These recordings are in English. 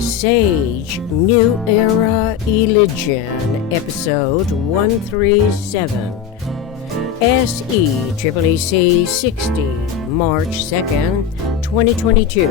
Sage New Era Eligion, Episode 137, SECCC 60, March 2nd, 2022.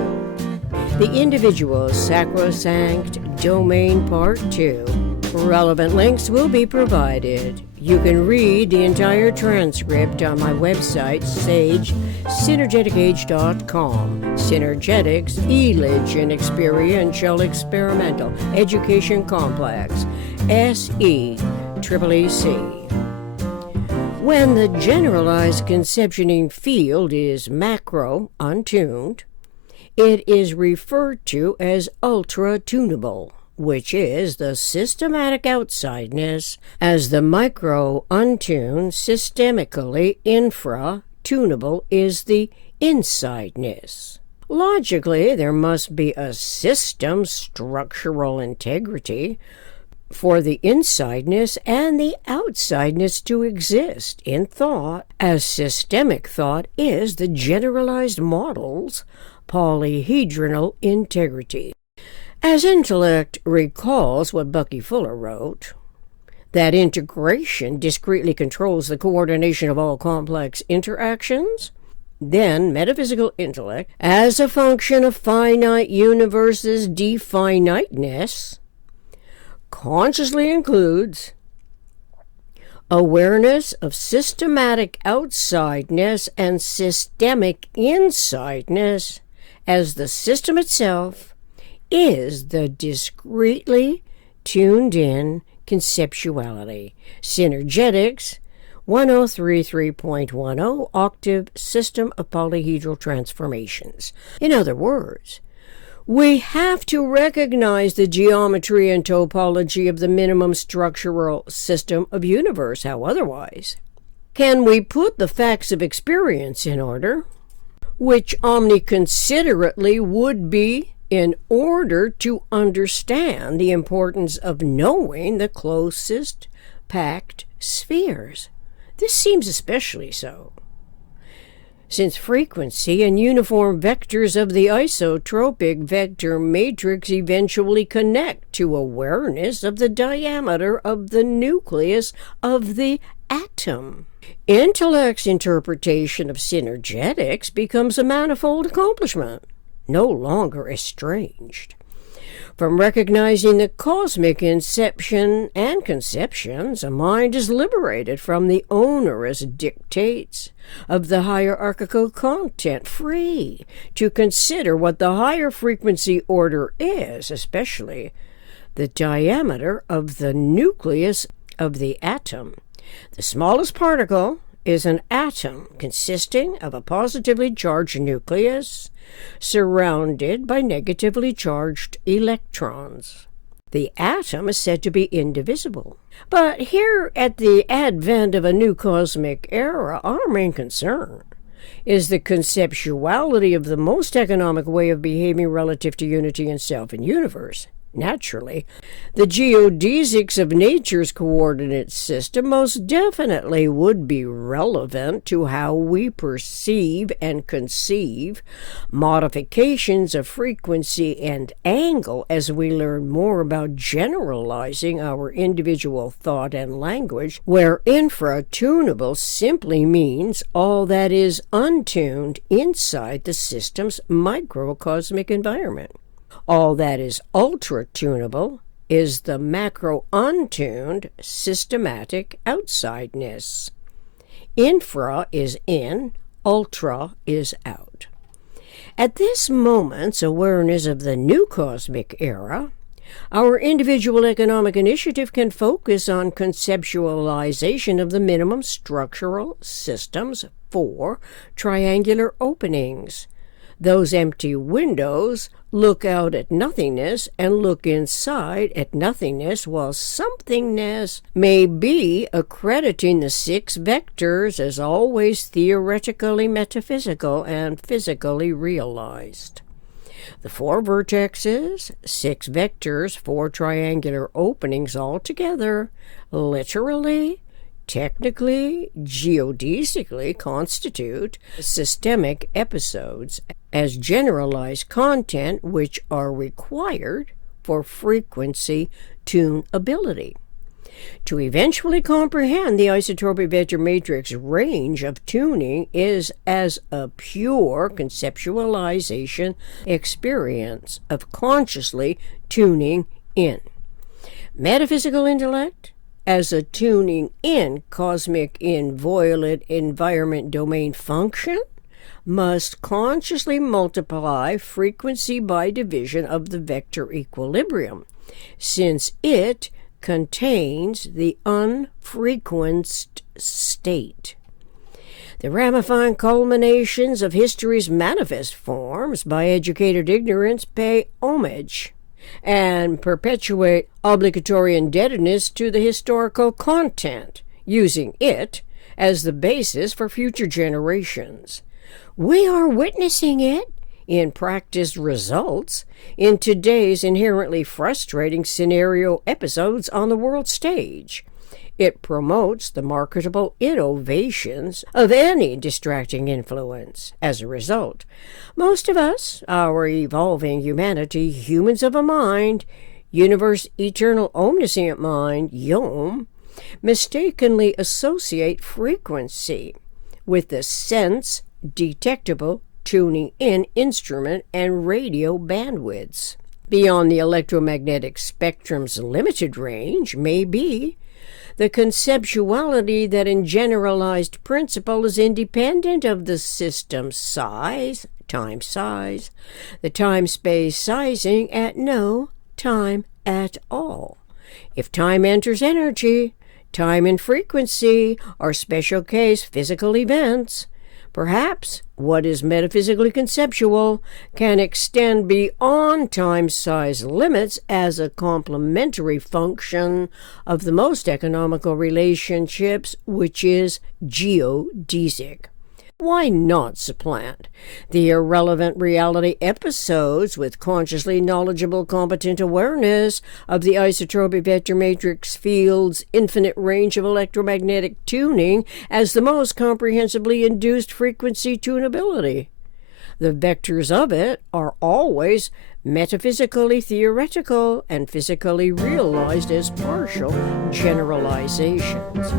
The Individual Sacrosanct Domain Part 2. Relevant links will be provided. You can read the entire transcript on my website, Synergeticage.com. Synergetics, Eligion Experiential Experimental Education Complex, SECCC. When the generalized conceptioning field is macro, untuned, it is referred to as ultra-tunable, which is the systematic outsideness, as the micro, untuned, systemically infra-tunable is the insideness. Logically, there must be a system structural integrity for the insideness and the outsideness to exist in thought, as systemic thought is the generalized model's polyhedral integrity. As intellect recalls what Bucky Fuller wrote, that integration discretely controls the coordination of all complex interactions, then metaphysical intellect, as a function of finite universe's definiteness, consciously includes awareness of systematic outsideness and systemic insideness, as the system itself is the discretely tuned-in conceptuality. Synergetics 1033.10, Octave System of Polyhedral Transformations. In other words, we have to recognize the geometry and topology of the minimum structural system of universe. How otherwise can we put the facts of experience in order, which omniconsiderately would be in order to understand the importance of knowing the closest packed spheres? This seems especially so, since frequency and uniform vectors of the isotropic vector matrix eventually connect to awareness of the diameter of the nucleus of the atom. Intellect's interpretation of synergetics becomes a manifold accomplishment, no longer estranged from recognizing the cosmic inception and conceptions. A mind is liberated from the onerous dictates of the hierarchical content, free to consider what the higher frequency order is, especially the diameter of the nucleus of the atom. The smallest particle is an atom consisting of a positively charged nucleus surrounded by negatively charged electrons. The atom is said to be indivisible. But here at the advent of a new cosmic era, our main concern is the conceptuality of the most economic way of behaving relative to unity in self and universe. Naturally, the geodesics of nature's coordinate system most definitely would be relevant to how we perceive and conceive modifications of frequency and angle as we learn more about generalizing our individual thought and language, where infratunable simply means all that is untuned inside the system's microcosmic environment. All that is ultra-tunable is the macro-untuned systematic outsideness. Infra is in, ultra is out. At this moment's awareness of the new cosmic era, our individual economic initiative can focus on conceptualization of the minimum structural systems for triangular openings. Those empty windows look out at nothingness and look inside at nothingness, while somethingness may be accrediting the six vectors as always theoretically metaphysical and physically realized. The four vertexes, six vectors, four triangular openings altogether, literally technically, geodesically constitute systemic episodes as generalized content which are required for frequency tunability. To eventually comprehend the isotropic vector matrix range of tuning is as a pure conceptualization experience of consciously tuning in. Metaphysical intellect as a tuning in cosmic inviolate environment domain function must consciously multiply frequency by division of the vector equilibrium, since it contains the unfrequenced state. The ramifying culminations of history's manifest forms by educated ignorance pay homage and perpetuate obligatory indebtedness to the historical content, using it as the basis for future generations. We are witnessing it in practiced results in today's inherently frustrating scenario episodes on the world stage. It promotes the marketable innovations of any distracting influence. As a result, most of us, our evolving humanity, humans of a mind, universe eternal omniscient mind, YOM, mistakenly associate frequency with the sense detectable tuning in instrument and radio bandwidths. Beyond the electromagnetic spectrum's limited range may be the conceptuality that in generalized principle is independent of the system's size, the time-space sizing at no time at all. If time enters energy, time and frequency are special case physical events. Perhaps what is metaphysically conceptual can extend beyond time-size limits as a complementary function of the most economical relationships, which is geodesic. Why not supplant the irrelevant reality episodes with consciously knowledgeable, competent awareness of the isotropic vector-matrix-field's infinite range of electromagnetic tuning as the most comprehensively induced frequency tunability? The vectors of it are always metaphysically theoretical and physically realized as partial generalizations.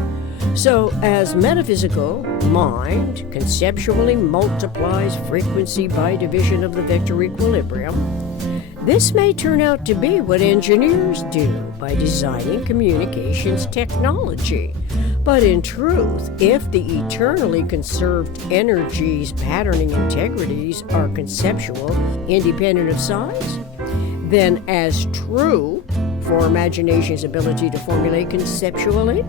So, as metaphysical mind conceptually multiplies frequency by division of the vector equilibrium, this may turn out to be what engineers do by designing communications technology. But in truth, if the eternally conserved energies, patterning integrities are conceptual, independent of size, then as true for imagination's ability to formulate conceptually,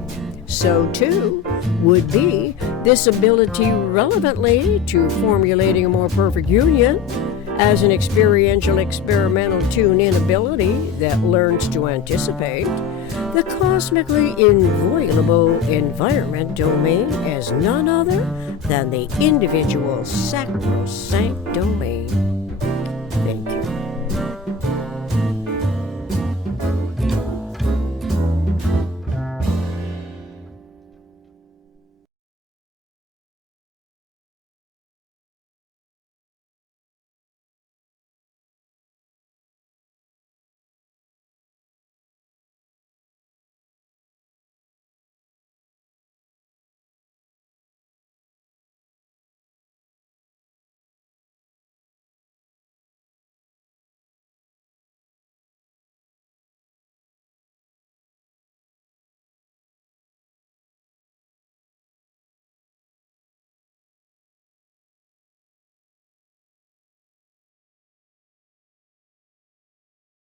so too would be this ability relevantly to formulating a more perfect union as an experiential experimental tune-in ability that learns to anticipate the cosmically inviolable environment domain as none other than the individual sacrosanct domain.